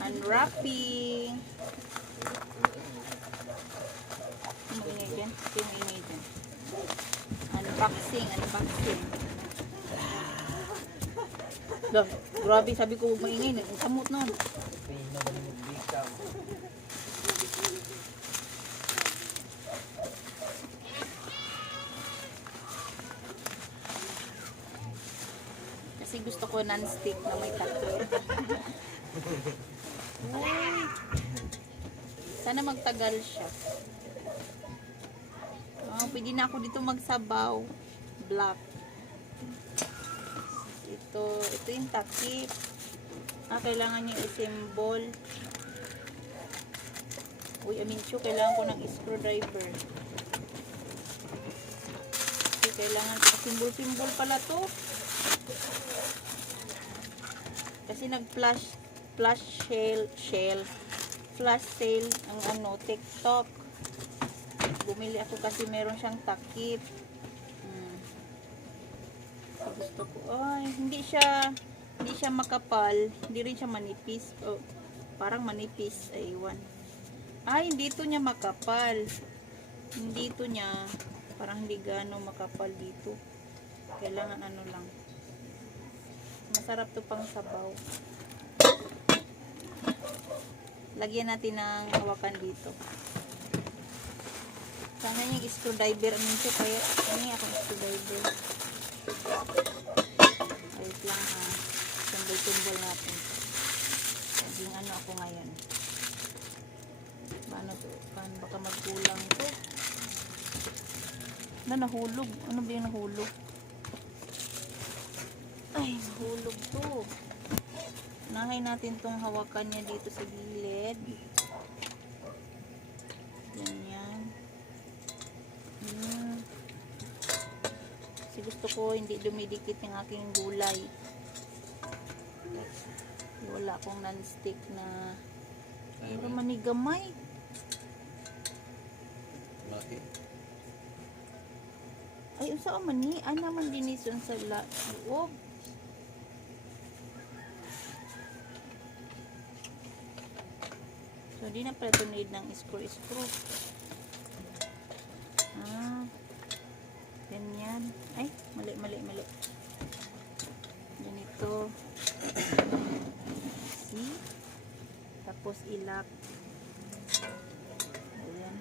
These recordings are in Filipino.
Unwrapping. Maingay dyan. Ito yung maingay dyan. Unboxing. Loh, grabe, sabi ko huwag maingay. Samot nun. Kasi gusto ko non-stick na may takip. Sana magtagal siya. Pwede na ako dito magsabaw. Black. Ito yung takip. Kailangan niyo i-symbol. Uy, amincho, kailangan ko ng screwdriver. Okay, kailangan symbol pala to. Kasi nag-flash sale ang TikTok. Bumili ako kasi meron siyang takip. Gusto ko. Hindi siya makapal, hindi rin siya manipis. Parang manipis, aywan. Dito niya makapal. Dito niya parang hindi gaano makapal dito. Kailangan ano lang. Masarap to pang sabaw. Lagyan natin ng hawakan dito. Sana yung screwdriver minsan kaya ini akong screwdriver. Wait lang ha. Tumbol natin. Naging ano ako ngayon. Paano to? Baka magkulang to. Nahulog. Ano ba yung nahulog? Nahulog to. Unahin natin tong hawakan niya dito sa gilid. Ganyan. Kasi gusto ko hindi dumidikit yung aking gulay. Wala akong non-stick na pero manigamay. Bakit? Unsa man ni? Naman dinison sa loob. So, di na pala ito need ng screw. Ganyan. Mali. Ganito. See? Tapos ilak. Ayan.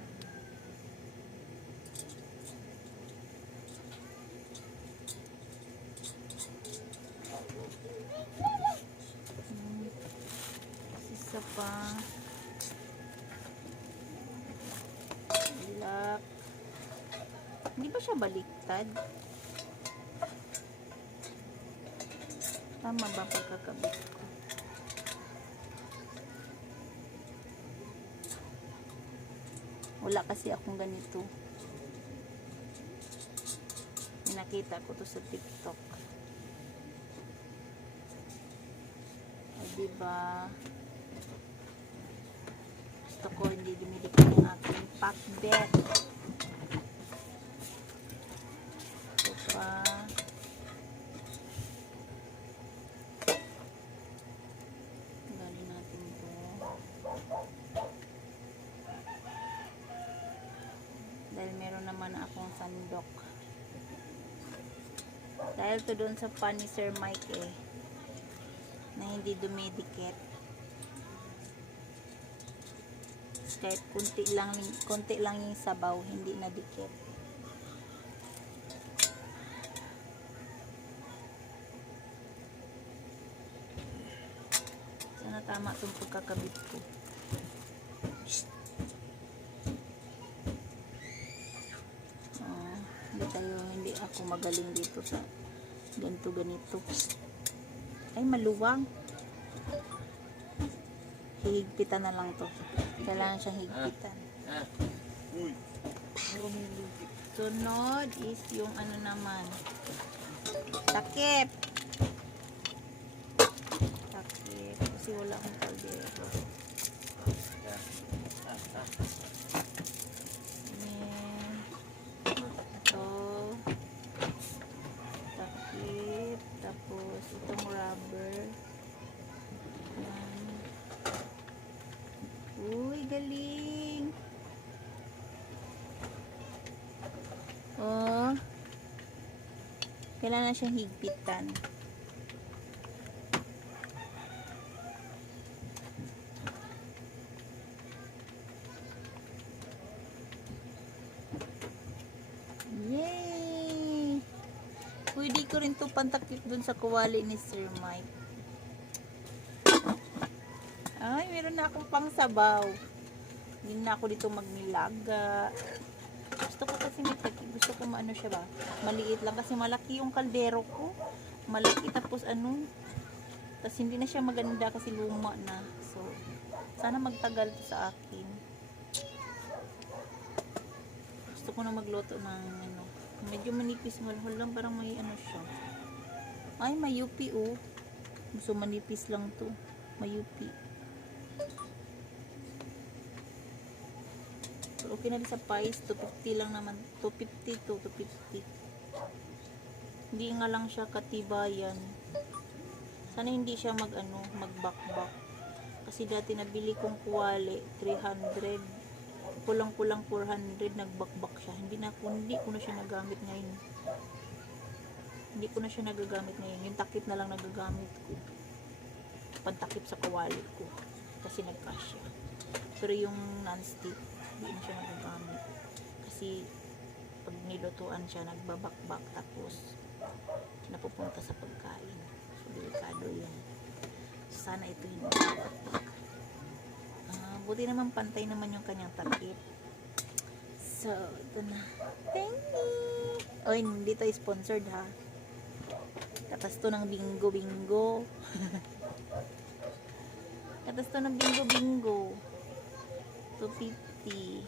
Isa pa. Ilak. Hindi ba siya baliktad? Tama ba pagkakabit ko? Wala kasi akong ganito. Nakita ko to sa TikTok. Diba? Gusto ko hindi dumidikit yung aking pakbet. Ito pa. Tanggalin natin ito. Dahil meron naman akong sandok. Dahil to doon sa pan ni Sir Mike na hindi dumidikit. Kahit konti lang yung sabaw, hindi nadikit. Sana tama itong pagkakabit ko. Hindi ako magaling dito sa ganito. Maluwang. Hihigpitan na lang to. Kailangan siyang higpitan. Sunod is yung ano naman. Takip. Kasi wala akong kaldero. Ito. Takip. Tapos itong rubber. galing. Oh. Kailangan siyang higpitan. Yay! Pwede ko rin to pantakip dun sa kuwali ni Sir Mike. Ay, meron na akong pangsabaw. Hindi na ako dito magnilaga. Gusto ko kasi may takip. Gusto ko maano siya ba? Maliit lang kasi malaki yung kaldero ko. Malaki tapos ano. Tapos hindi na siya maganda kasi luma na. So, sana magtagal to sa akin. Gusto ko na magluto ng ano. Medyo manipis malhol lang. Parang may ano siya. Ay, may yupi oh. So, manipis lang to. May yupi. So, okay na din sa price. 250 lang naman. 250 to 250. Hindi nga lang siya katibayan. Sana hindi siya magbakbak. Kasi dati nabili kong kuwali 300. Kulang-kulang 400 nagbakbak siya. Hindi ko na siya nagamit ngayon. Hindi ko na siya nagagamit ngayon. Yung takip na lang nagagamit ko. Pantakip sa kuwali ko. Kasi nagkasya. Pero yung non-stick, hindi na siya nagagamit. Kasi pag nilutuan siya, nagbabakbak tapos napupunta sa pagkain. So, delikado yun. Sana ito hindi nagbabakbak. Buti naman pantay naman yung kanyang takip. So, ito na. Thank you! O, hindi to sponsored ha. Katas to ng bingo-bingo. Katas to ng bingo-bingo. 250.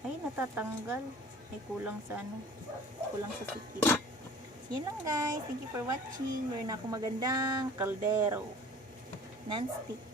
Ay, natatanggal. Ay, kulang sa ano. Kulang sa sikip. So, yun lang guys. Thank you for watching. Meron na akong magandang kaldero. Non-stick.